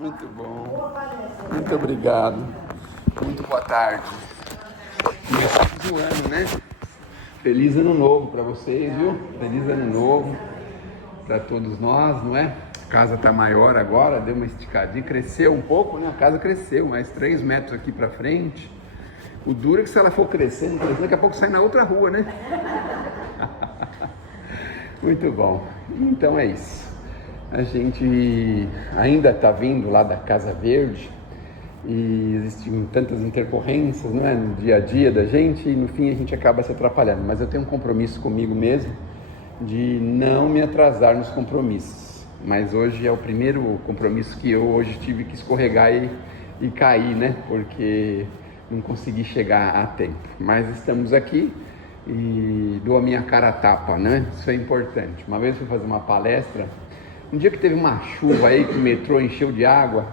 Muito bom. Muito obrigado. Muito boa tarde. Começamos o ano, né? Feliz ano novo para vocês, viu? Feliz ano novo para todos nós, não é? A casa tá maior agora, deu uma esticadinha, cresceu um pouco, né? A casa cresceu, mais 3 metros aqui para frente. O duro é que se ela for crescendo, daqui a pouco sai na outra rua, né? Muito bom. Então é isso. A gente ainda está vindo lá da Casa Verde e existem tantas intercorrências, não é, no dia a dia da gente, e no fim a gente acaba se atrapalhando. Mas eu tenho um compromisso comigo mesmo de não me atrasar nos compromissos. Mas hoje é o primeiro compromisso que eu hoje tive que escorregar e cair, né? Porque não consegui chegar a tempo. Mas estamos aqui e dou a minha cara a tapa, né? Isso é importante. Uma vez fui fazer uma palestra, um dia que teve uma chuva aí, que o metrô encheu de água,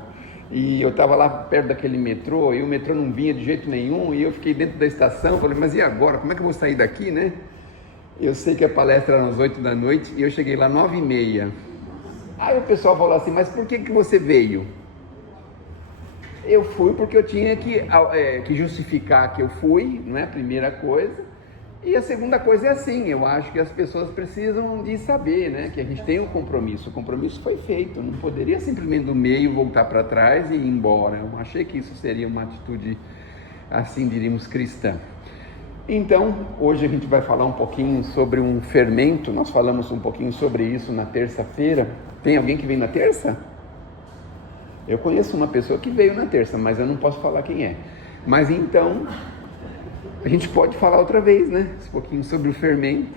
e eu estava lá perto daquele metrô, e o metrô não vinha de jeito nenhum, e eu fiquei dentro da estação, falei, mas e agora? Como é que eu vou sair daqui, né? Eu sei que a palestra era às 8 da noite, e eu cheguei lá 9h30. Aí o pessoal falou assim, mas por que você veio? Eu fui porque eu tinha que justificar que eu fui, não é a primeira coisa. E a segunda coisa é assim, eu acho que as pessoas precisam de saber, né, que a gente tem um compromisso. O compromisso foi feito, não poderia simplesmente do meio voltar para trás e ir embora. Eu achei que isso seria uma atitude, assim diríamos, cristã. Então, hoje a gente vai falar um pouquinho sobre um fermento. Nós falamos um pouquinho sobre isso na terça-feira. Tem alguém que vem na terça? Eu conheço uma pessoa que veio na terça, mas eu não posso falar quem é. Mas então, a gente pode falar outra vez, né? Um pouquinho sobre o fermento.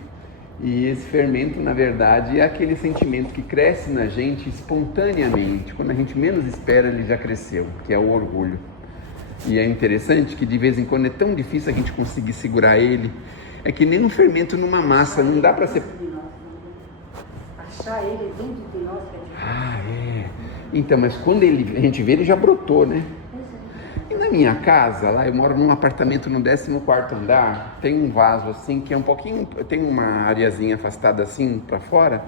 E esse fermento, na verdade, é aquele sentimento que cresce na gente espontaneamente. Quando a gente menos espera, ele já cresceu, que é o orgulho. E é interessante que de vez em quando é tão difícil a gente conseguir segurar ele. É que nem um fermento numa massa, não dá para ser... Achar ele dentro de nós que é difícil. Ah, é. Então, mas quando a gente vê, ele já brotou, né? E na minha casa, lá eu moro num apartamento no 14º andar, tem um vaso assim, que é um pouquinho, tem uma areazinha afastada assim para fora,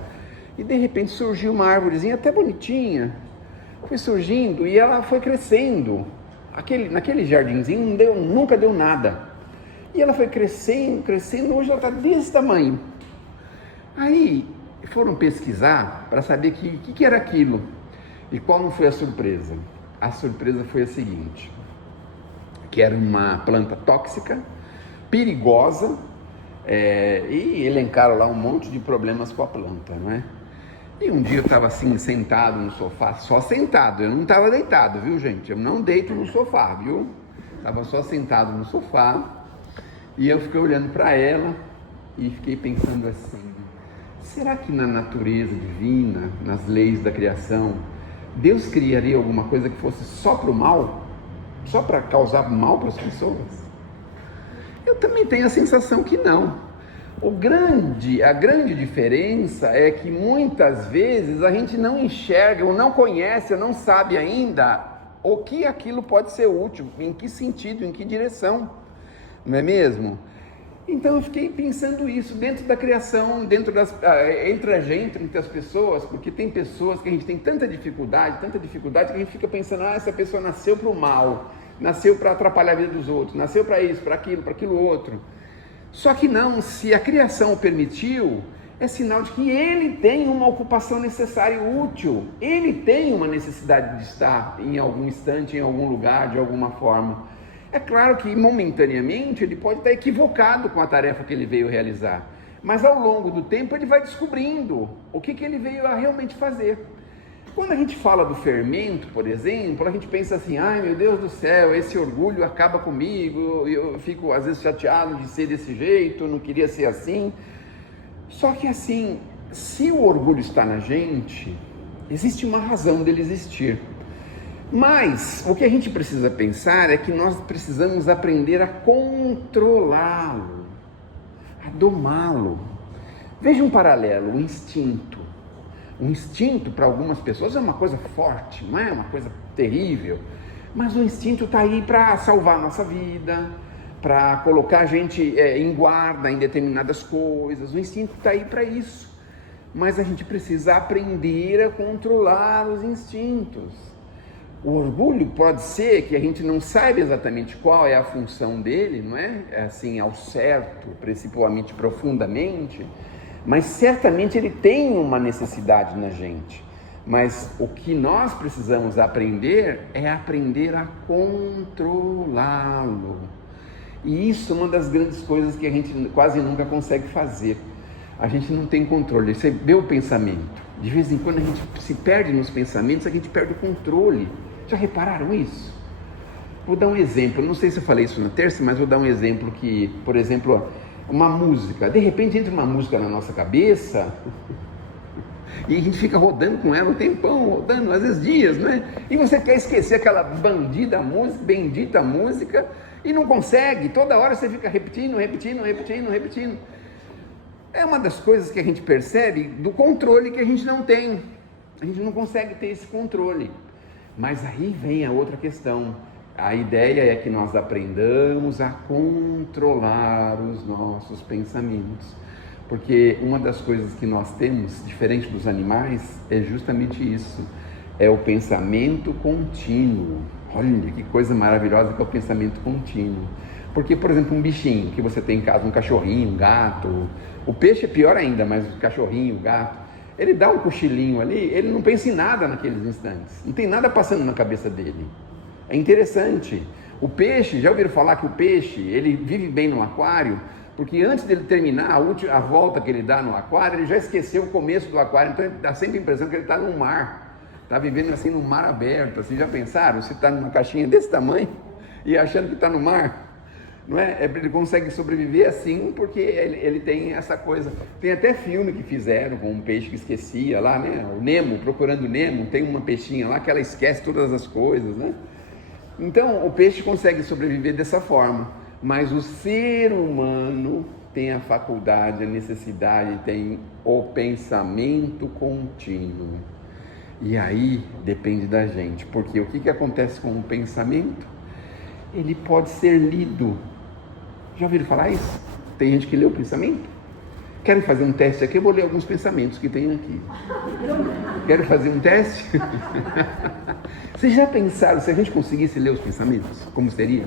e de repente surgiu uma árvorezinha até bonitinha, foi surgindo e ela foi crescendo. Naquele jardinzinho nunca deu nada. E ela foi crescendo, crescendo, hoje ela está desse tamanho. Aí foram pesquisar para saber o que era aquilo. E qual não foi a surpresa? A surpresa foi a seguinte, que era uma planta tóxica, perigosa, e elencaram lá um monte de problemas com a planta, não é? E um dia eu estava assim, sentado no sofá, só sentado, eu não estava deitado, viu gente? Eu não deito no sofá, viu? Estava só sentado no sofá, e eu fiquei olhando para ela e fiquei pensando assim, será que na natureza divina, nas leis da criação, Deus criaria alguma coisa que fosse só para o mal? Só para causar mal para as pessoas? Eu também tenho a sensação que não. A grande diferença é que muitas vezes a gente não enxerga, ou não conhece, ou não sabe ainda o que aquilo pode ser útil, em que sentido, em que direção, não é mesmo? Então eu fiquei pensando isso dentro da criação, entre a gente, entre as pessoas, porque tem pessoas que a gente tem tanta dificuldade, que a gente fica pensando, essa pessoa nasceu para o mal, nasceu para atrapalhar a vida dos outros, nasceu para isso, para aquilo outro. Só que não, se a criação o permitiu, é sinal de que ele tem uma ocupação necessária e útil, ele tem uma necessidade de estar em algum instante, em algum lugar, de alguma forma. É claro que momentaneamente ele pode estar equivocado com a tarefa que ele veio realizar, mas ao longo do tempo ele vai descobrindo o que ele veio a realmente fazer. Quando a gente fala do fermento, por exemplo, a gente pensa assim, ai meu Deus do céu, esse orgulho acaba comigo, eu fico às vezes chateado de ser desse jeito, não queria ser assim. Só que assim, se o orgulho está na gente, existe uma razão dele existir. Mas o que a gente precisa pensar é que nós precisamos aprender a controlá-lo, a domá-lo. Veja um paralelo, o instinto. O instinto para algumas pessoas é uma coisa forte, não é uma coisa terrível, mas o instinto está aí para salvar a nossa vida, para colocar a gente em guarda em determinadas coisas. O instinto está aí para isso. mas a gente precisa aprender a controlar os instintos. O orgulho pode ser que a gente não saiba exatamente qual é a função dele, não é? Assim, ao certo, principalmente profundamente, mas certamente ele tem uma necessidade na gente. Mas o que nós precisamos aprender é aprender a controlá-lo. E isso é uma das grandes coisas que a gente quase nunca consegue fazer. A gente não tem controle. Você vê o pensamento. De vez em quando a gente se perde nos pensamentos, a gente perde o controle. Já repararam isso? Vou dar um exemplo. Não sei se eu falei isso na terça, mas vou dar um exemplo que, por exemplo, uma música. De repente entra uma música na nossa cabeça e a gente fica rodando com ela um tempão, rodando, às vezes dias, né? E você quer esquecer aquela bendita música e não consegue. Toda hora você fica repetindo. É uma das coisas que a gente percebe do controle que a gente não tem. A gente não consegue ter esse controle. Mas aí vem a outra questão. A ideia é que nós aprendamos a controlar os nossos pensamentos. Porque uma das coisas que nós temos, diferente dos animais, é justamente isso. É o pensamento contínuo. Olha que coisa maravilhosa que é o pensamento contínuo. Porque, por exemplo, um bichinho que você tem em casa, um cachorrinho, um gato, o peixe é pior ainda, mas o cachorrinho, o gato, ele dá um cochilinho ali, ele não pensa em nada naqueles instantes, não tem nada passando na cabeça dele. É interessante. O peixe, já ouviram falar que o peixe, ele vive bem no aquário, porque antes dele terminar a volta que ele dá no aquário, ele já esqueceu o começo do aquário, então ele dá sempre a impressão que ele está no mar, está vivendo assim no mar aberto, assim, já pensaram? Você está numa caixinha desse tamanho e achando que está no mar? Não é? Ele consegue sobreviver assim porque ele tem essa coisa. Tem até filme que fizeram com um peixe que esquecia lá, né? O Nemo, Procurando Nemo, tem uma peixinha lá que ela esquece todas as coisas, né? Então o peixe consegue sobreviver dessa forma, mas o ser humano tem a faculdade, a necessidade, tem o pensamento contínuo. E aí depende da gente, porque o que acontece com o pensamento? Ele pode ser lido. Já ouviram falar isso? Tem gente que lê o pensamento? Quero fazer um teste aqui, eu vou ler alguns pensamentos que tem aqui. Quero fazer um teste? Vocês já pensaram, se a gente conseguisse ler os pensamentos, como seria?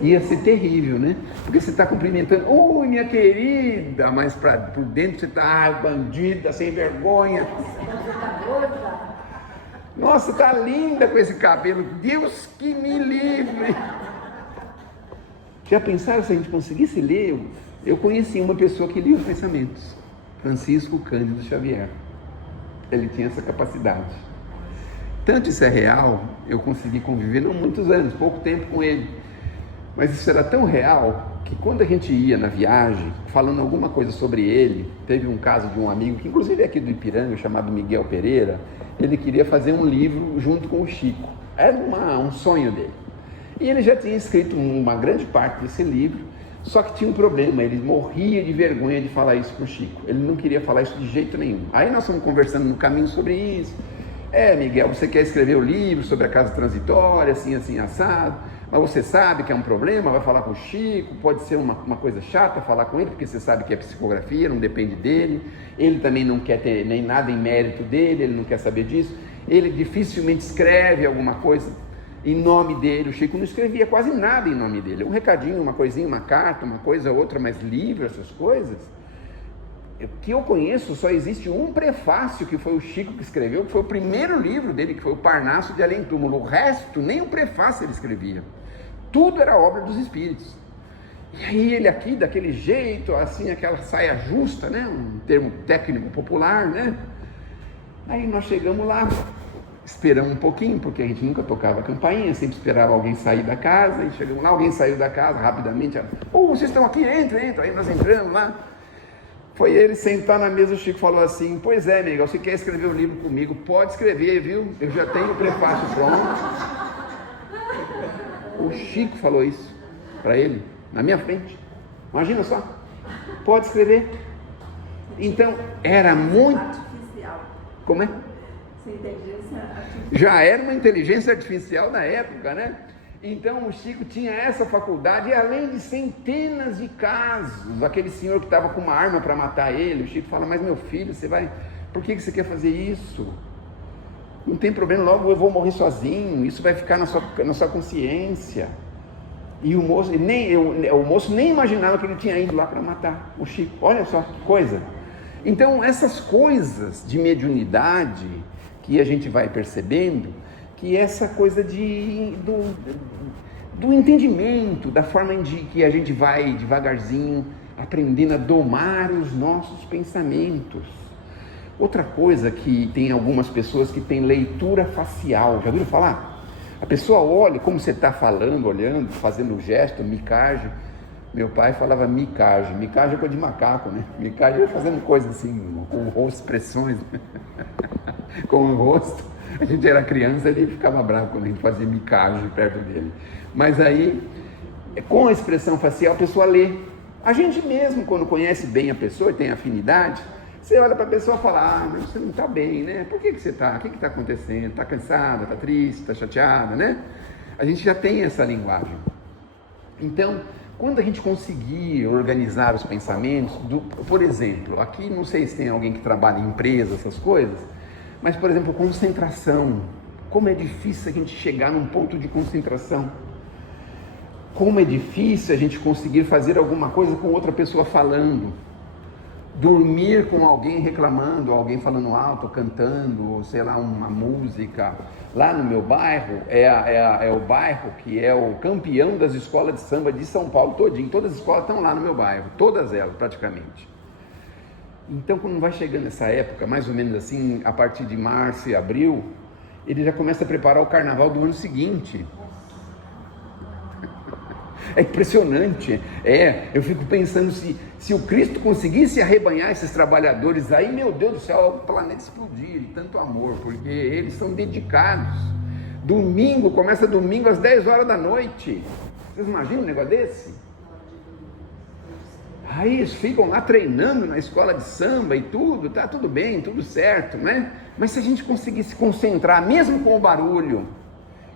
Ia ser terrível, né? Porque você está cumprimentando, oi minha querida, mas por dentro você está, bandida, sem vergonha. Nossa, tá linda com esse cabelo, Deus que me livre. Já pensaram se a gente conseguisse ler? Eu conheci uma pessoa que lia os pensamentos, Francisco Cândido Xavier. Ele tinha essa capacidade. Tanto isso é real, eu consegui conviver não muitos anos, pouco tempo com ele. Mas isso era tão real que quando a gente ia na viagem, falando alguma coisa sobre ele, teve um caso de um amigo, que inclusive é aqui do Ipiranga, chamado Miguel Pereira, ele queria fazer um livro junto com o Chico. Era um sonho dele. E ele já tinha escrito uma grande parte desse livro, só que tinha um problema, ele morria de vergonha de falar isso para o Chico. Ele não queria falar isso de jeito nenhum. Aí nós fomos conversando no caminho sobre isso. Miguel, você quer escrever o livro sobre a casa transitória, assim, assim, assado, mas você sabe que é um problema, vai falar com o Chico, pode ser uma coisa chata falar com ele, porque você sabe que é psicografia, não depende dele, ele também não quer ter nem nada em mérito dele, ele não quer saber disso, ele dificilmente escreve alguma coisa em nome dele, o Chico não escrevia quase nada em nome dele, um recadinho, uma coisinha, uma carta, uma coisa, outra, mas livro, essas coisas, que eu conheço, só existe um prefácio que foi o Chico que escreveu, que foi o primeiro livro dele, que foi o Parnaso de Além Túmulo. O resto, nem o prefácio ele escrevia. Tudo era obra dos espíritos. E aí ele aqui, daquele jeito, assim, aquela saia justa, né? Um termo técnico popular, né? Aí nós chegamos lá, esperamos um pouquinho, porque a gente nunca tocava campainha, sempre esperava alguém sair da casa, e chegamos lá, alguém saiu da casa rapidamente, vocês estão aqui, entra, aí nós entramos lá. Foi ele sentar na mesa, o Chico falou assim, pois é, Miguel, você quer escrever um livro comigo? Pode escrever, viu? Eu já tenho o prefácio pronto. O Chico falou isso para ele, na minha frente. Imagina só, pode escrever. Então, era muito... Artificial. Como é? Essa inteligência artificial. Já era uma inteligência artificial na época, né? Então o Chico tinha essa faculdade, e além de centenas de casos, aquele senhor que estava com uma arma para matar ele, o Chico fala, mas meu filho, por que você quer fazer isso? Não tem problema, logo eu vou morrer sozinho, isso vai ficar na sua consciência. E o moço nem imaginava que ele tinha ido lá para matar o Chico. Olha só que coisa. Então essas coisas de mediunidade que a gente vai percebendo, que essa coisa do entendimento, da forma que a gente vai devagarzinho aprendendo a domar os nossos pensamentos. Outra coisa que tem algumas pessoas que têm leitura facial, já viram falar? A pessoa olha como você está falando, olhando, fazendo o gesto, micagem. Meu pai falava micagem é coisa de macaco, né? Micagem é fazendo coisa assim, com o rosto, expressões, com o rosto. A gente era criança, ele ficava bravo quando a gente fazia micagem perto dele. Mas aí, com a expressão facial, a pessoa lê. A gente mesmo, quando conhece bem a pessoa e tem afinidade, você olha para a pessoa e fala, você não está bem, né? Por que você está? O que está acontecendo? Está cansada, está triste, está chateada, né? A gente já tem essa linguagem. Então, quando a gente conseguir organizar os pensamentos, por exemplo, aqui não sei se tem alguém que trabalha em empresa, essas coisas, mas, por exemplo, concentração. Como é difícil a gente chegar num ponto de concentração. Como é difícil a gente conseguir fazer alguma coisa com outra pessoa falando. Dormir com alguém reclamando, alguém falando alto, cantando, sei lá, uma música. Lá no meu bairro, é o bairro que é o campeão das escolas de samba de São Paulo todinho. Todas as escolas estão lá no meu bairro, todas elas praticamente. Então, quando vai chegando essa época, mais ou menos assim, a partir de março e abril, ele já começa a preparar o carnaval do ano seguinte. É impressionante, eu fico pensando se o Cristo conseguisse arrebanhar esses trabalhadores aí, meu Deus do céu, o planeta explodir de tanto amor, porque eles são dedicados. Começa domingo às 10 horas da noite, vocês imaginam um negócio desse? Aí eles ficam lá treinando na escola de samba e tudo, tá tudo bem, tudo certo, né? Mas se a gente conseguisse concentrar, mesmo com o barulho,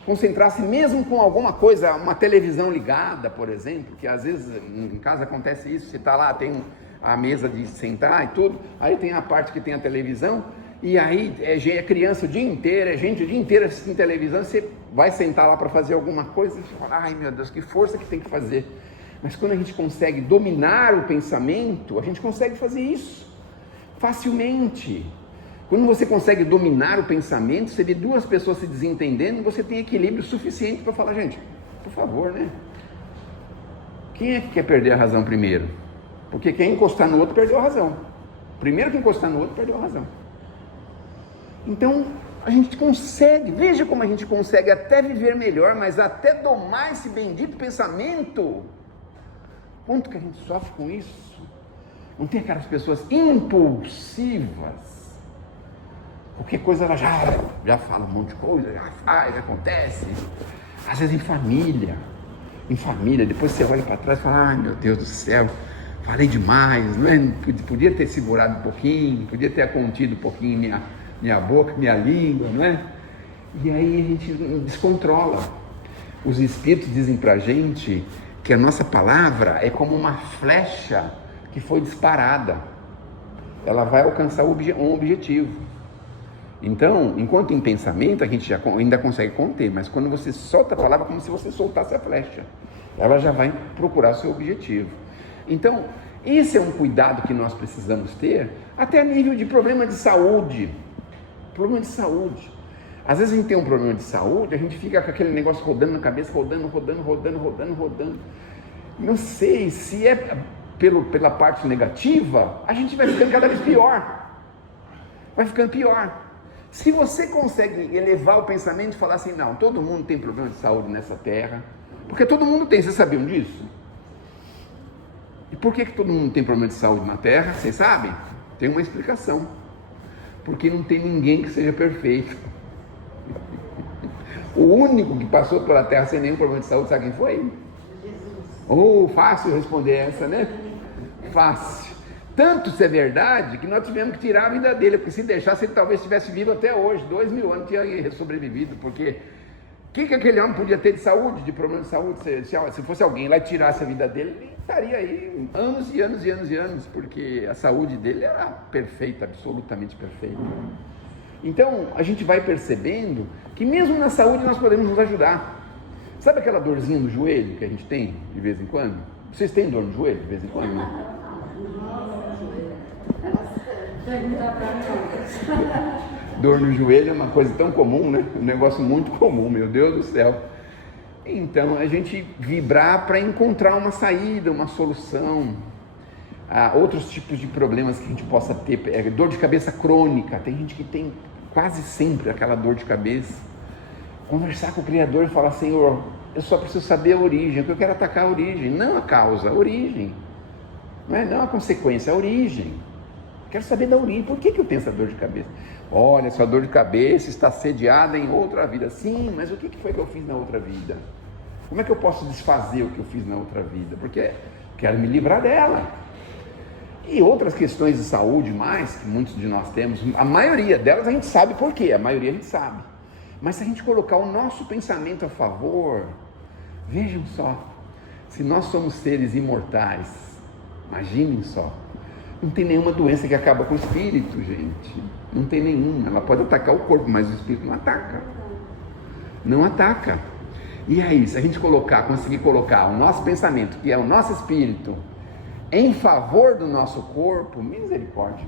concentrasse mesmo com alguma coisa, uma televisão ligada, por exemplo, que às vezes em casa acontece isso, você está lá, tem a mesa de sentar e tudo, aí tem a parte que tem a televisão, e aí é criança o dia inteiro, é gente o dia inteiro assistindo televisão, você vai sentar lá para fazer alguma coisa e você fala, ai meu Deus, que força que tem que fazer. Mas quando a gente consegue dominar o pensamento, a gente consegue fazer isso facilmente. Quando você consegue dominar o pensamento, você vê duas pessoas se desentendendo, você tem equilíbrio suficiente para falar, gente, por favor, né? Quem é que quer perder a razão primeiro? Porque quem encostar no outro perdeu a razão. Primeiro que encostar no outro perdeu a razão. Então, a gente consegue, veja como a gente consegue até viver melhor, mas até domar esse bendito pensamento. Quanto que a gente sofre com isso? Não tem aquelas pessoas impulsivas? Qualquer coisa ela já fala um monte de coisa, já faz, acontece. Às vezes em família, depois você olha para trás e fala, ai meu Deus do céu, falei demais, não é? Podia ter segurado um pouquinho, podia ter contido um pouquinho minha boca, minha língua, não é? E aí a gente descontrola. Os espíritos dizem pra gente que a nossa palavra é como uma flecha que foi disparada. Ela vai alcançar um objetivo. Então, enquanto em pensamento, a gente ainda consegue conter, mas quando você solta a palavra, é como se você soltasse a flecha. Ela já vai procurar o seu objetivo. Então, esse é um cuidado que nós precisamos ter, até a nível de problema de saúde. Problema de saúde. Às vezes a gente tem um problema de saúde, a gente fica com aquele negócio rodando na cabeça, rodando. Não sei se é pela parte negativa, a gente vai ficando cada vez pior. Vai ficando pior. Se você consegue elevar o pensamento e falar assim, não, todo mundo tem problema de saúde nessa terra, porque todo mundo tem, vocês sabiam disso? E por que todo mundo tem problema de saúde na terra? Vocês sabem? Tem uma explicação. Porque não tem ninguém que seja perfeito. O único que passou pela terra sem nenhum problema de saúde, sabe quem foi? Jesus. Fácil responder essa, né? Fácil. Tanto isso é verdade que nós tivemos que tirar a vida dele, porque se deixasse ele talvez tivesse vivo até hoje, 2000 anos tinha sobrevivido, porque O que aquele homem podia ter de saúde, de problema de saúde? Se fosse alguém lá e tirasse a vida dele, ele estaria aí anos e anos e anos e anos, porque a saúde dele era perfeita, absolutamente perfeita. Então, a gente vai percebendo que mesmo na saúde nós podemos nos ajudar. Sabe aquela dorzinha no joelho que a gente tem de vez em quando? Vocês têm dor no joelho de vez em quando, né? Dor no joelho é uma coisa tão comum, né? Um negócio muito comum, meu Deus do céu. Então, a gente vibrar para encontrar uma saída, uma solução. Outros tipos de problemas que a gente possa ter, dor de cabeça crônica. Tem gente que tem quase sempre aquela dor de cabeça. Conversar com o Criador e falar: Senhor, eu só preciso saber a origem, porque eu quero atacar a origem, não a causa, a origem. Não a consequência, a origem. Quero saber da origem, por que eu tenho essa dor de cabeça? Olha, essa dor de cabeça está sediada em outra vida. Sim, mas o que foi que eu fiz na outra vida? Como é que eu posso desfazer o que eu fiz na outra vida? Porque quero me livrar dela. E outras questões de saúde mais, que muitos de nós temos, a maioria delas a gente sabe por quê, a maioria a gente sabe. Mas se a gente colocar o nosso pensamento a favor, vejam só, se nós somos seres imortais, imaginem só, não tem nenhuma doença que acaba com o espírito, gente. Não tem nenhuma. Ela pode atacar o corpo, mas o espírito não ataca. Não ataca. E aí, se a gente conseguir colocar o nosso pensamento, que é o nosso espírito, em favor do nosso corpo, misericórdia.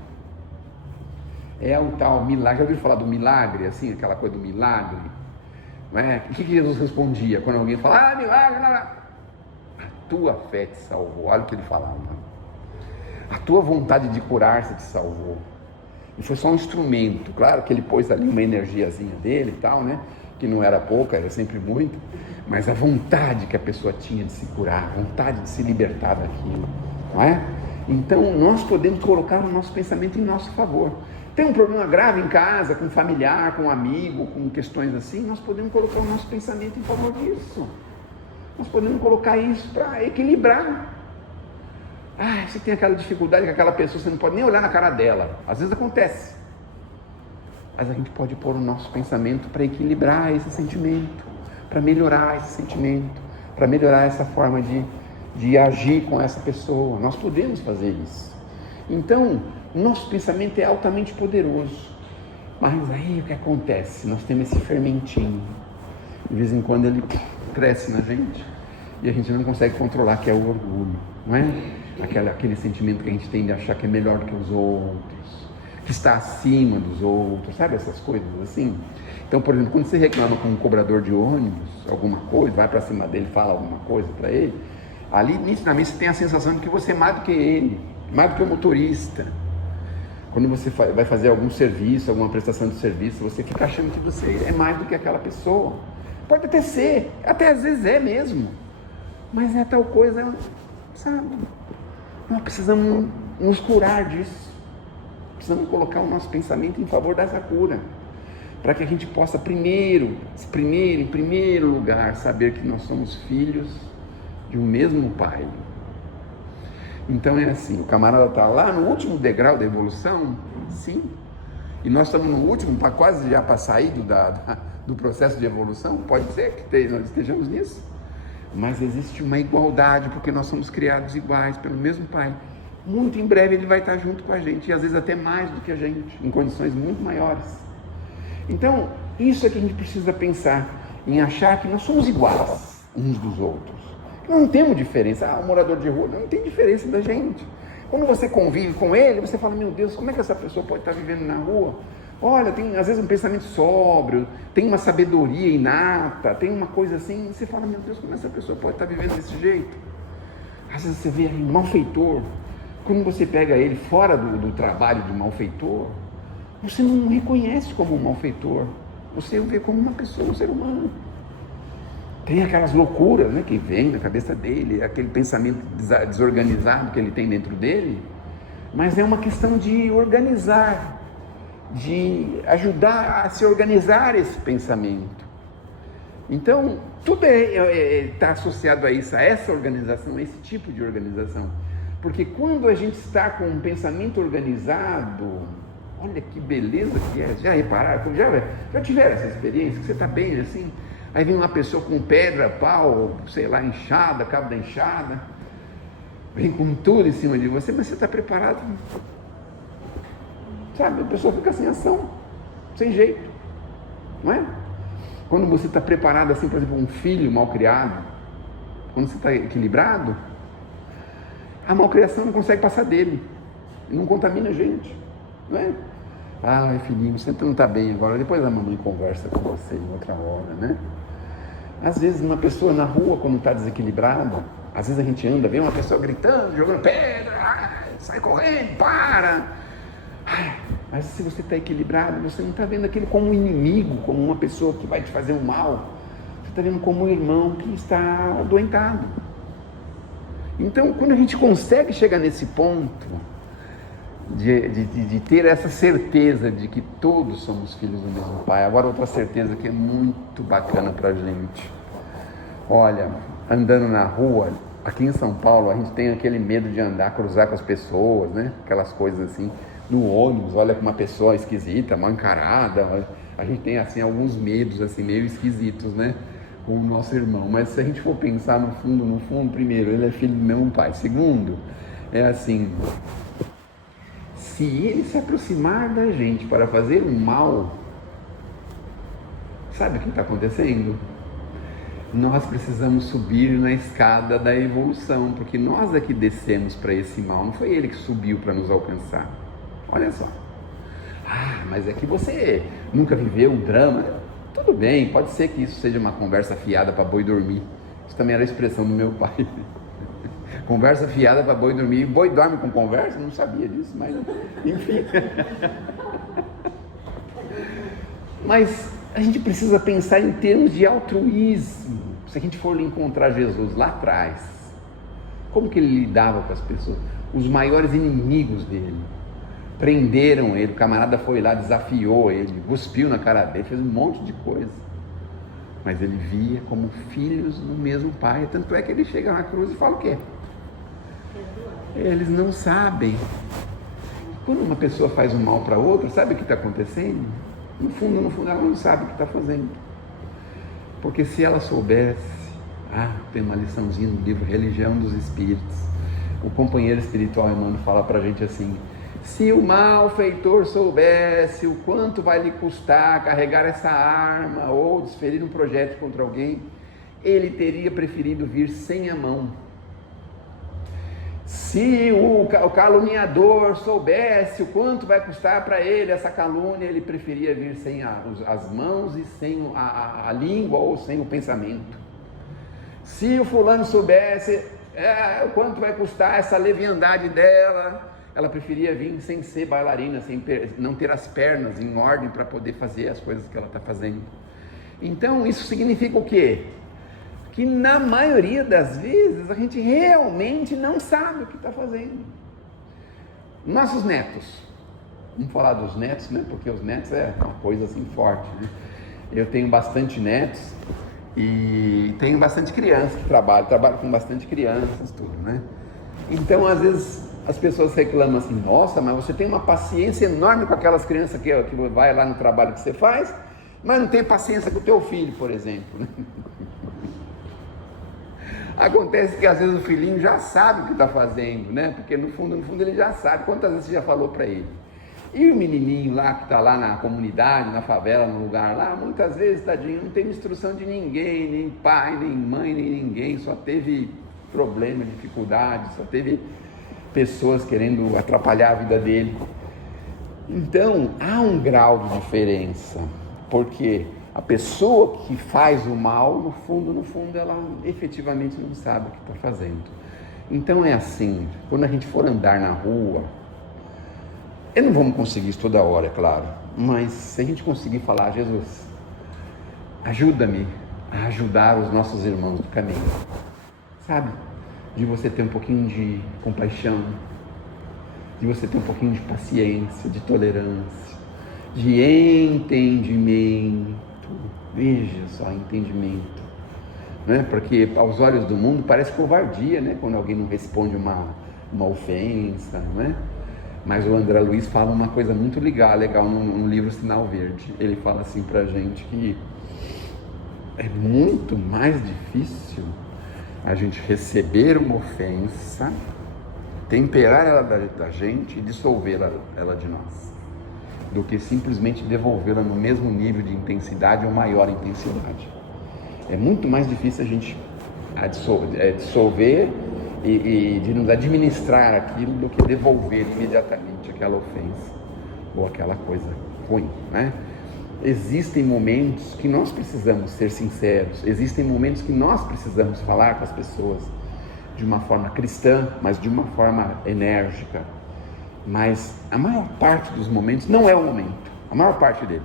É o tal milagre. Já ouviu falar do milagre, assim, aquela coisa do milagre? Não é? O que Jesus respondia quando alguém falava: milagre, milagre? A tua fé te salvou. Olha o que ele falava. A tua vontade de curar-se te salvou. E foi só um instrumento. Claro que ele pôs ali uma energiazinha dele e tal, né? Que não era pouca, era sempre muito. Mas a vontade que a pessoa tinha de se curar, a vontade de se libertar daquilo, não é? Então nós podemos colocar o nosso pensamento em nosso favor. Tem um problema grave em casa, com um familiar, com um amigo, com questões assim, nós podemos colocar o nosso pensamento em favor disso. Nós podemos colocar isso para equilibrar. Você tem aquela dificuldade com aquela pessoa, você não pode nem olhar na cara dela. Às vezes acontece. Mas a gente pode pôr o nosso pensamento para equilibrar esse sentimento, para melhorar esse sentimento, para melhorar essa forma de agir com essa pessoa. Nós podemos fazer isso. Então, nosso pensamento é altamente poderoso. Mas aí o que acontece? Nós temos esse fermentinho. De vez em quando ele cresce na gente e a gente não consegue controlar, que é o orgulho, não é? Aquele sentimento que a gente tem de achar que é melhor do que os outros, que está acima dos outros, sabe essas coisas assim? Então, por exemplo, quando você reclama com um cobrador de ônibus, alguma coisa, vai para cima dele, fala alguma coisa para ele, ali nitidamente você tem a sensação de que você é mais do que ele, mais do que o motorista. Quando você vai fazer algum serviço, alguma prestação de serviço, você fica achando que você é mais do que aquela pessoa. Pode até ser, até às vezes é mesmo, mas é tal coisa, sabe? Nós precisamos nos curar disso. Precisamos colocar o nosso pensamento em favor dessa cura, para que a gente possa em primeiro lugar, saber que nós somos filhos de um mesmo Pai. Então é assim, o camarada está lá no último degrau da evolução, sim, e nós estamos no último, quase já para sair do processo de evolução. Pode ser que nós estejamos nisso, mas existe uma igualdade, porque nós somos criados iguais pelo mesmo Pai. Muito em breve ele vai estar junto com a gente, e às vezes até mais do que a gente, em condições muito maiores. Então, isso é que a gente precisa pensar, em achar que nós somos iguais uns dos outros. Não temos diferença. O morador de rua não tem diferença da gente. Quando você convive com ele, você fala: meu Deus, como é que essa pessoa pode estar vivendo na rua? Olha, tem às vezes um pensamento sóbrio, tem uma sabedoria inata, tem uma coisa assim, você fala: meu Deus, como essa pessoa pode estar vivendo desse jeito? Às vezes você vê um malfeitor, quando você pega ele fora do trabalho de malfeitor, você não reconhece como um malfeitor, você o vê como uma pessoa, um ser humano. Tem aquelas loucuras, né, que vem na cabeça dele, aquele pensamento desorganizado que ele tem dentro dele, mas é uma questão de organizar, de ajudar a se organizar esse pensamento. Então, tudo está associado a isso, a essa organização, a esse tipo de organização. Porque quando a gente está com um pensamento organizado, olha que beleza que é. Já repararam? Já tiveram essa experiência? Que você está bem assim? Aí vem uma pessoa com pedra, pau, sei lá, enxada, cabo da enxada, vem com tudo em cima de você, mas você está preparado? Sabe, a pessoa fica sem ação, sem jeito, não é? Quando você está preparado assim, por exemplo, um filho mal criado, quando você está equilibrado, a malcriação não consegue passar dele, não contamina a gente, não é? Ai, filhinho, você não está bem agora, depois a mamãe conversa com você em outra hora, né? Às vezes uma pessoa na rua, quando está desequilibrada, às vezes a gente anda, vê uma pessoa gritando, jogando pedra, sai correndo, para. Mas se você está equilibrado, você não está vendo aquilo como um inimigo, como uma pessoa que vai te fazer um mal. Você está vendo como um irmão que está adoentado. Então, quando a gente consegue chegar nesse ponto de ter essa certeza de que todos somos filhos do mesmo Pai. Agora, outra certeza que é muito bacana para a gente. Olha, andando na rua, aqui em São Paulo, a gente tem aquele medo de andar, cruzar com as pessoas, né? Aquelas coisas assim. No ônibus, olha com uma pessoa esquisita, mal encarada. A gente tem assim alguns medos assim meio esquisitos, né? Com o nosso irmão. Mas se a gente for pensar no fundo, primeiro, ele é filho do mesmo pai. Segundo, é assim, se ele se aproximar da gente para fazer um mal, sabe o que está acontecendo? Nós precisamos subir na escada da evolução, porque nós é que descemos para esse mal, não foi ele que subiu para nos alcançar. Olha só. Mas é que você nunca viveu um drama. Tudo bem, pode ser que isso seja uma conversa fiada para boi dormir. Isso também era a expressão do meu pai. Conversa fiada para boi dormir. Boi dorme com conversa? Não sabia disso, mas enfim. Mas a gente precisa pensar em termos de altruísmo. Se a gente for encontrar Jesus lá atrás, como que ele lidava com as pessoas? Os maiores inimigos dele prenderam ele, o camarada foi lá, desafiou ele, cuspiu na cara dele, fez um monte de coisa, mas ele via como filhos do mesmo pai. Tanto é que ele chega na cruz e fala o quê? Eles não sabem. Quando uma pessoa faz um mal para outra, sabe o que está acontecendo? No fundo ela não sabe o que está fazendo, porque se ela soubesse, tem uma liçãozinha no livro Religião dos Espíritos, o companheiro espiritual Emmanuel fala para a gente assim: se o malfeitor soubesse o quanto vai lhe custar carregar essa arma ou desferir um projeto contra alguém, ele teria preferido vir sem a mão. Se o caluniador soubesse o quanto vai custar para ele essa calúnia, ele preferia vir sem as mãos e sem a língua ou sem o pensamento. Se o fulano soubesse o quanto vai custar essa leviandade dela, ela preferia vir sem ser bailarina, sem não ter as pernas em ordem para poder fazer as coisas que ela está fazendo. Então isso significa o quê? Que na maioria das vezes a gente realmente não sabe o que está fazendo. Nossos netos, vamos falar dos netos, né? Porque os netos é uma coisa assim forte, né? Eu tenho bastante netos e tenho bastante crianças que trabalho com bastante crianças, tudo, né? Então às vezes as pessoas reclamam assim: nossa, mas você tem uma paciência enorme com aquelas crianças que vai lá no trabalho que você faz, mas não tem paciência com o teu filho, por exemplo, né? Acontece que às vezes o filhinho já sabe o que está fazendo, né? Porque no fundo ele já sabe. Quantas vezes você já falou para ele? E o menininho lá que está lá na comunidade, na favela, no lugar lá, muitas vezes, tadinho, não teve instrução de ninguém, nem pai, nem mãe, nem ninguém, só teve problema, dificuldade, só teve pessoas querendo atrapalhar a vida dele. Então há um grau de diferença, porque a pessoa que faz o mal, no fundo, ela efetivamente não sabe o que está fazendo. Então é assim, quando a gente for andar na rua, não vamos conseguir isso toda hora, é claro, mas se a gente conseguir falar: Jesus, ajuda-me a ajudar os nossos irmãos do caminho, sabe? De você ter um pouquinho de compaixão, de você ter um pouquinho de paciência, de tolerância, de entendimento. Veja só, entendimento, né? Porque aos olhos do mundo parece covardia, né? Quando alguém não responde uma ofensa, não é? Mas o André Luiz fala uma coisa muito legal no livro Sinal Verde. Ele fala assim pra gente que é muito mais difícil a gente receber uma ofensa, temperar ela da gente e dissolver ela de nós, do que simplesmente devolvê-la no mesmo nível de intensidade ou maior intensidade. É muito mais difícil a gente dissolver e de nos administrar aquilo do que devolver imediatamente aquela ofensa ou aquela coisa ruim, né? Existem momentos que nós precisamos ser sinceros, existem momentos que nós precisamos falar com as pessoas de uma forma cristã, mas de uma forma enérgica. Mas a maior parte dos momentos não é o momento, a maior parte deles.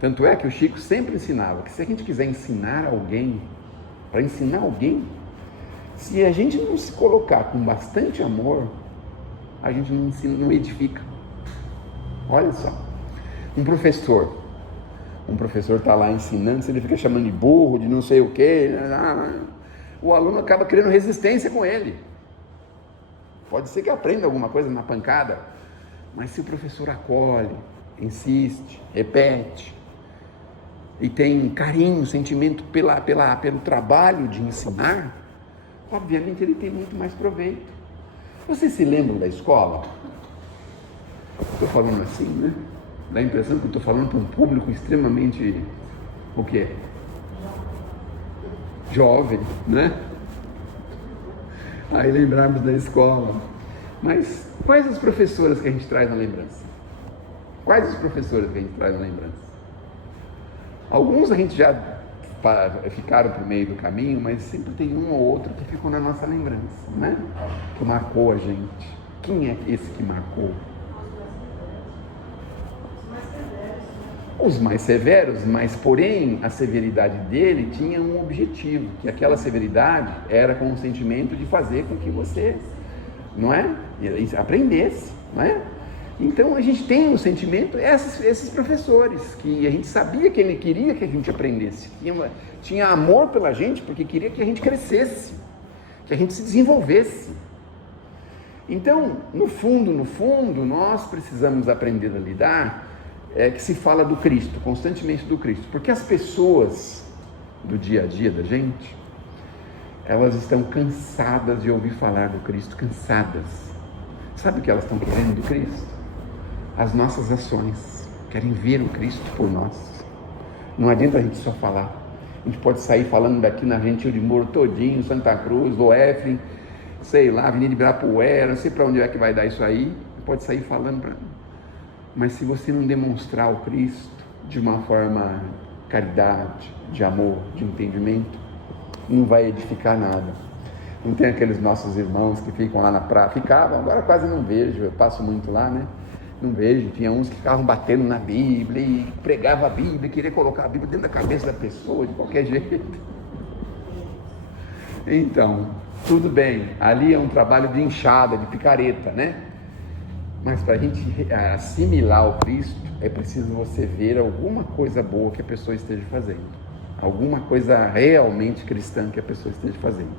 Tanto é que o Chico sempre ensinava que se a gente quiser ensinar alguém, para ensinar alguém, se a gente não se colocar com bastante amor, a gente não ensina, não edifica. Olha só, um professor está lá ensinando, se ele fica chamando de burro, de não sei o quê, o aluno acaba criando resistência com ele. Pode ser que aprenda alguma coisa na pancada, mas se o professor acolhe, insiste, repete, e tem carinho, sentimento pelo trabalho de ensinar, obviamente ele tem muito mais proveito. Vocês se lembram da escola? Estou falando assim, né? Dá a impressão que eu estou falando para um público extremamente, o quê? Jovem, né? Aí lembrarmos da escola. Mas quais as professoras que a gente traz na lembrança? Quais as professoras que a gente traz na lembrança? Alguns a gente já ficaram para o meio do caminho, mas sempre tem um ou outro que ficou na nossa lembrança, né? Que marcou a gente. Quem é esse que marcou? Os mais severos, mas porém a severidade dele tinha um objetivo, que aquela severidade era com o sentimento de fazer com que você, não é? Aprendesse, não é? Então a gente tem um sentimento, esses professores, que a gente sabia que ele queria que a gente aprendesse, tinha amor pela gente porque queria que a gente crescesse, que a gente se desenvolvesse. Então, no fundo, nós precisamos aprender a lidar, que se fala do Cristo, constantemente do Cristo, porque as pessoas do dia a dia da gente, elas estão cansadas de ouvir falar do Cristo, cansadas. Sabe o que elas estão querendo do Cristo? As nossas ações, querem ver o Cristo por nós. Não adianta a gente só falar. A gente pode sair falando daqui na Gentil de Moro todinho, Santa Cruz, Oefren, sei lá, Avenida Ibirapuera, não sei para onde é que vai dar isso aí. Pode sair falando para... Mas se você não demonstrar o Cristo de uma forma caridade, de amor, de entendimento, não vai edificar nada. Não tem aqueles nossos irmãos que ficam lá na praia, ficavam, agora quase não vejo, eu passo muito lá, né? Não vejo, tinha uns que ficavam batendo na Bíblia e pregavam a Bíblia, queria colocar a Bíblia dentro da cabeça da pessoa de qualquer jeito. Então, tudo bem, ali é um trabalho de enxada, de picareta, né? Mas para a gente assimilar o Cristo, é preciso você ver alguma coisa boa que a pessoa esteja fazendo, alguma coisa realmente cristã que a pessoa esteja fazendo.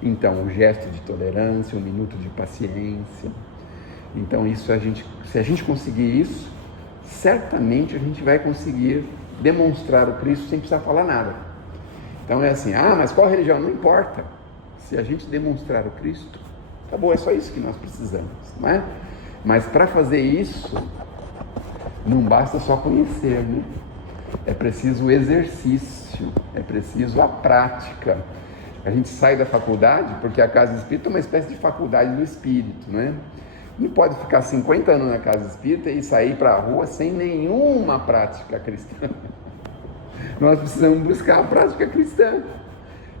Então, o gesto de tolerância, um minuto de paciência. Então, isso se a gente conseguir isso, certamente a gente vai conseguir demonstrar o Cristo sem precisar falar nada. Então é assim, mas qual religião? Não importa. Se a gente demonstrar o Cristo, acabou, é só isso que nós precisamos, não é? Mas para fazer isso, não basta só conhecer, né? É preciso o exercício, é preciso a prática. A gente sai da faculdade, porque a casa espírita é uma espécie de faculdade do espírito, não é? Não pode ficar 50 anos na casa espírita e sair para a rua sem nenhuma prática cristã. Nós precisamos buscar a prática cristã.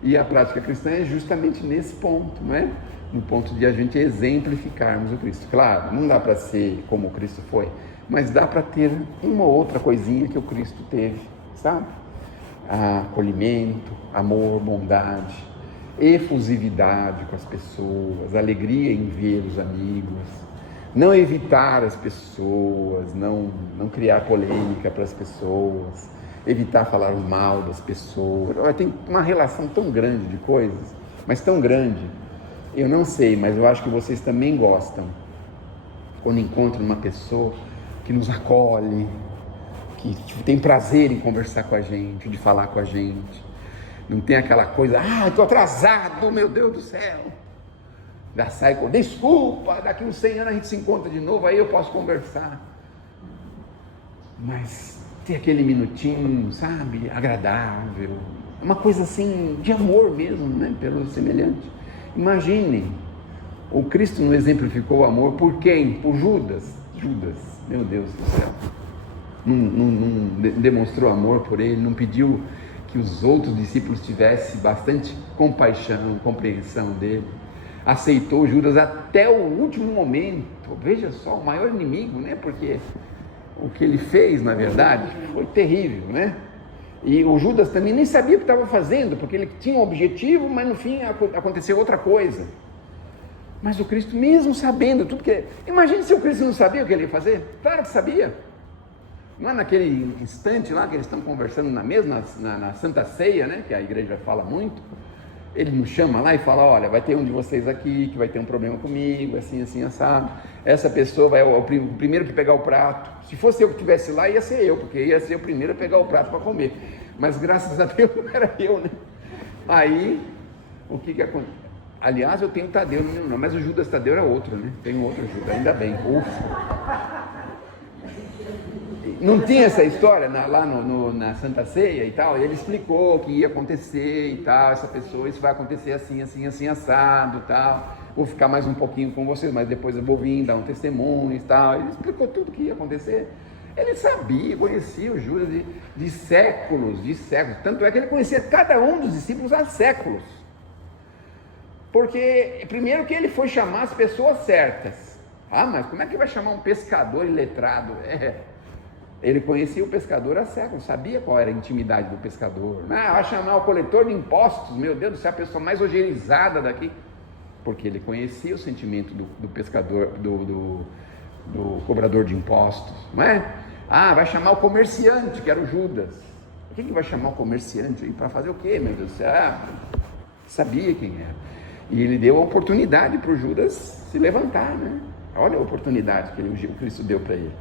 E a prática cristã é justamente nesse ponto, não é? No ponto de a gente exemplificarmos o Cristo. Claro, não dá para ser como o Cristo foi, mas dá para ter uma outra coisinha que o Cristo teve, sabe? Acolhimento, amor, bondade, efusividade com as pessoas, alegria em ver os amigos, não evitar as pessoas, não criar polêmica para as pessoas, evitar falar mal das pessoas. Tem uma relação tão grande de coisas, mas tão grande, eu não sei, mas eu acho que vocês também gostam quando encontram uma pessoa que nos acolhe, que tem prazer em conversar com a gente, de falar com a gente. Não tem aquela coisa, estou atrasado, meu Deus do céu. Já sai com, desculpa, daqui uns 100 anos a gente se encontra de novo, aí eu posso conversar. Mas ter aquele minutinho, sabe, agradável, uma coisa assim, de amor mesmo, né, pelo semelhante. Imagine, o Cristo não exemplificou o amor por quem? Por Judas. Judas, meu Deus do céu. Não demonstrou amor por ele, não pediu que os outros discípulos tivessem bastante compaixão, compreensão dele. Aceitou Judas até o último momento. Veja só, o maior inimigo, né? Porque o que ele fez, na verdade, foi terrível, né? E o Judas também nem sabia o que estava fazendo, porque ele tinha um objetivo, mas no fim aconteceu outra coisa. Mas o Cristo, mesmo sabendo tudo que... Imagine se o Cristo não sabia o que ele ia fazer. Claro que sabia. Não é naquele instante lá que eles estão conversando na mesa, na Santa Ceia, né? Que a igreja fala muito. Ele nos chama lá e fala, olha, vai ter um de vocês aqui que vai ter um problema comigo, assim, assim, assado. Essa pessoa vai o primeiro que pegar o prato. Se fosse eu que estivesse lá, ia ser eu, porque ia ser o primeiro a pegar o prato para comer. Mas graças a Deus não era eu, né? Aí, o que aconteceu? Aliás, eu tenho Tadeu no meu nome, mas o Judas Tadeu era outro, né? Tem um outro Judas, ainda bem. Ufa! Não tinha essa história lá na Santa Ceia e tal? E ele explicou o que ia acontecer e tal, essa pessoa, isso vai acontecer assim, assim, assim, assado e tal. Vou ficar mais um pouquinho com vocês, mas depois eu vou vir dar um testemunho e tal. Ele explicou tudo o que ia acontecer. Ele sabia, conhecia o Judas de séculos, Tanto é que ele conhecia cada um dos discípulos há séculos. Porque, primeiro que ele foi chamar as pessoas certas. Mas como é que vai chamar um pescador iletrado? Ele conhecia o pescador há séculos, sabia qual era a intimidade do pescador. Vai chamar o coletor de impostos, meu Deus do céu, a pessoa mais ojeirizada daqui. Porque ele conhecia o sentimento do pescador, do cobrador de impostos, não é? Vai chamar o comerciante, que era o Judas. Por que vai chamar o comerciante aí? Para fazer o quê, meu Deus do céu? Sabia quem era. E ele deu a oportunidade para o Judas se levantar, né? Olha a oportunidade que o Cristo deu para ele.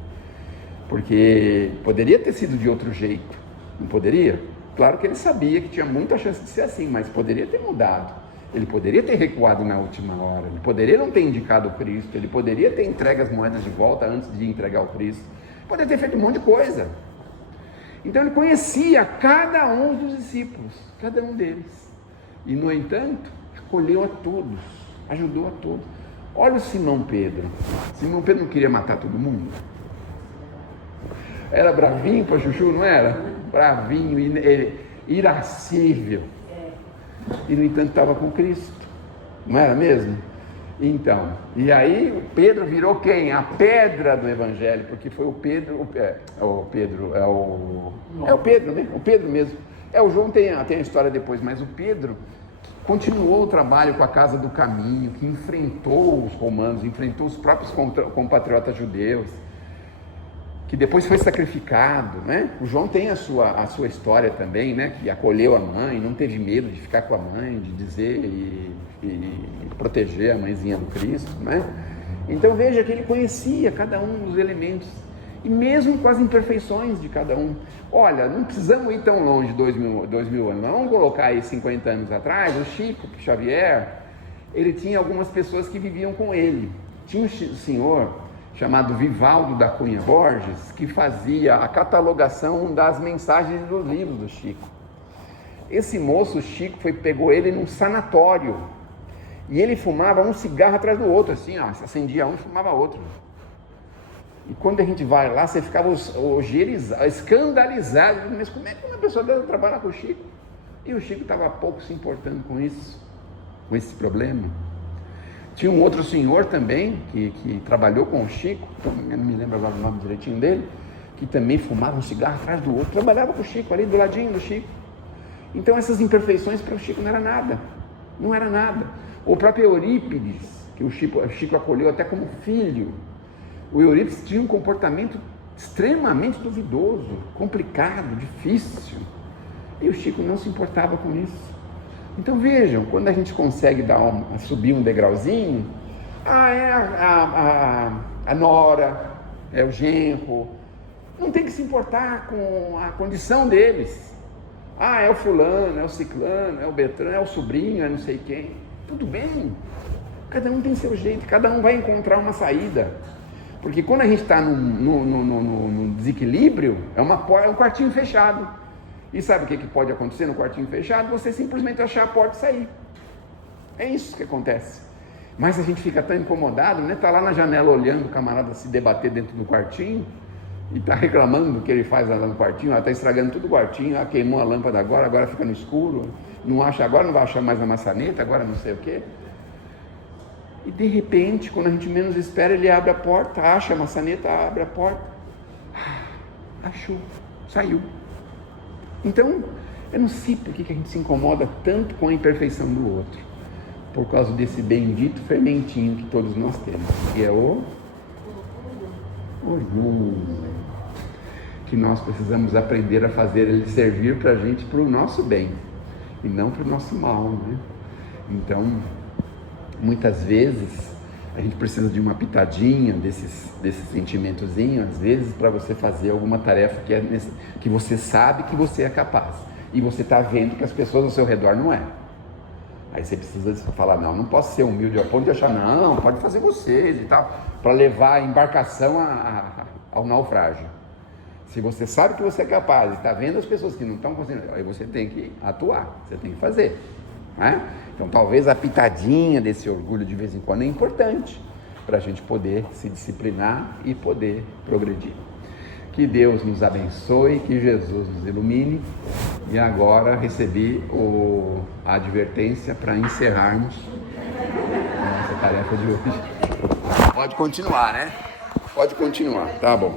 Porque poderia ter sido de outro jeito, não poderia? Claro que ele sabia que tinha muita chance de ser assim, mas poderia ter mudado. Ele poderia ter recuado na última hora, ele poderia não ter indicado o Cristo, ele poderia ter entregue as moedas de volta antes de entregar o Cristo, poderia ter feito um monte de coisa. Então ele conhecia cada um dos discípulos, cada um deles. E no entanto, acolheu a todos, ajudou a todos. Olha o Simão Pedro. Simão Pedro não queria matar todo mundo? Era bravinho para Chuchu, não era? Bravinho, irascível. E no entanto estava com Cristo. Não era mesmo? Então, e aí o Pedro virou quem? A pedra do Evangelho, porque foi o Pedro, o Pedro, né? O Pedro mesmo. O João tem a história depois, mas o Pedro continuou o trabalho com a Casa do Caminho, que enfrentou os romanos, enfrentou os próprios compatriotas judeus, que depois foi sacrificado, né? O João tem a sua história também, né? Que acolheu a mãe, não teve medo de ficar com a mãe, de dizer e proteger a mãezinha do Cristo, né? Então veja que ele conhecia cada um dos elementos, e mesmo com as imperfeições de cada um. Olha, não precisamos ir tão longe, 2000 anos, vamos colocar aí 50 anos atrás. O Chico Xavier, ele tinha algumas pessoas que viviam com ele. Tinha um senhor chamado Vivaldo da Cunha Borges, que fazia a catalogação das mensagens dos livros do Chico. Esse moço, Chico, pegou ele num sanatório, e ele fumava um cigarro atrás do outro, assim, ó, acendia um e fumava outro. E quando a gente vai lá, você ficava escandalizado, mas como é que uma pessoa deve trabalhar com o Chico? E o Chico estava pouco se importando com isso, com esse problema. Tinha um outro senhor também, que trabalhou com o Chico, eu não me lembro agora o nome direitinho dele, que também fumava um cigarro atrás do outro, trabalhava com o Chico, ali do ladinho do Chico. Então essas imperfeições para o Chico não era nada, não era nada. O próprio Eurípides, que o Chico acolheu até como filho, o Eurípides tinha um comportamento extremamente duvidoso, complicado, difícil, e o Chico não se importava com isso. Então vejam, quando a gente consegue subir um degrauzinho, é a nora, é o genro, Não tem que se importar com a condição deles. Ah, é o fulano, é o ciclano, é o Beltrano, é o sobrinho, é não sei quem. Tudo bem. Cada um tem seu jeito, cada um vai encontrar uma saída. Porque quando a gente está no desequilíbrio, é um quartinho fechado. E sabe o que pode acontecer no quartinho fechado? Você simplesmente achar a porta e sair. É isso que acontece. Mas a gente fica tão incomodado, né? Tá lá na janela olhando o camarada se debater dentro do quartinho e tá reclamando do que ele faz lá no quartinho, tá estragando tudo o quartinho, queimou a lâmpada agora fica no escuro, não acha agora, não vai achar mais a maçaneta, agora não sei o quê. E de repente, quando a gente menos espera, ele abre a porta, acha a maçaneta, abre a porta, achou, saiu. Então, eu não sei por que a gente se incomoda tanto com a imperfeição do outro, por causa desse bendito fermentinho que todos nós temos, que é o orgulho, que nós precisamos aprender a fazer ele servir para a gente, para o nosso bem, e não para o nosso mal, né? Então, muitas vezes, a gente precisa de uma pitadinha desses sentimentozinhos, às vezes, para você fazer alguma tarefa que você sabe que você é capaz, e você está vendo que as pessoas ao seu redor não é. Aí você precisa falar, não posso ser humilde ao ponto de achar, não, pode fazer vocês e tal, para levar a embarcação ao naufrágio. Se você sabe que você é capaz e está vendo as pessoas que não estão conseguindo, aí você tem que atuar, você tem que fazer, né? Então talvez a pitadinha desse orgulho de vez em quando é importante para a gente poder se disciplinar e poder progredir. Que Deus nos abençoe, que Jesus nos ilumine. E agora recebi a advertência para encerrarmos a nossa tarefa de hoje. Pode continuar, né? Pode continuar, tá bom.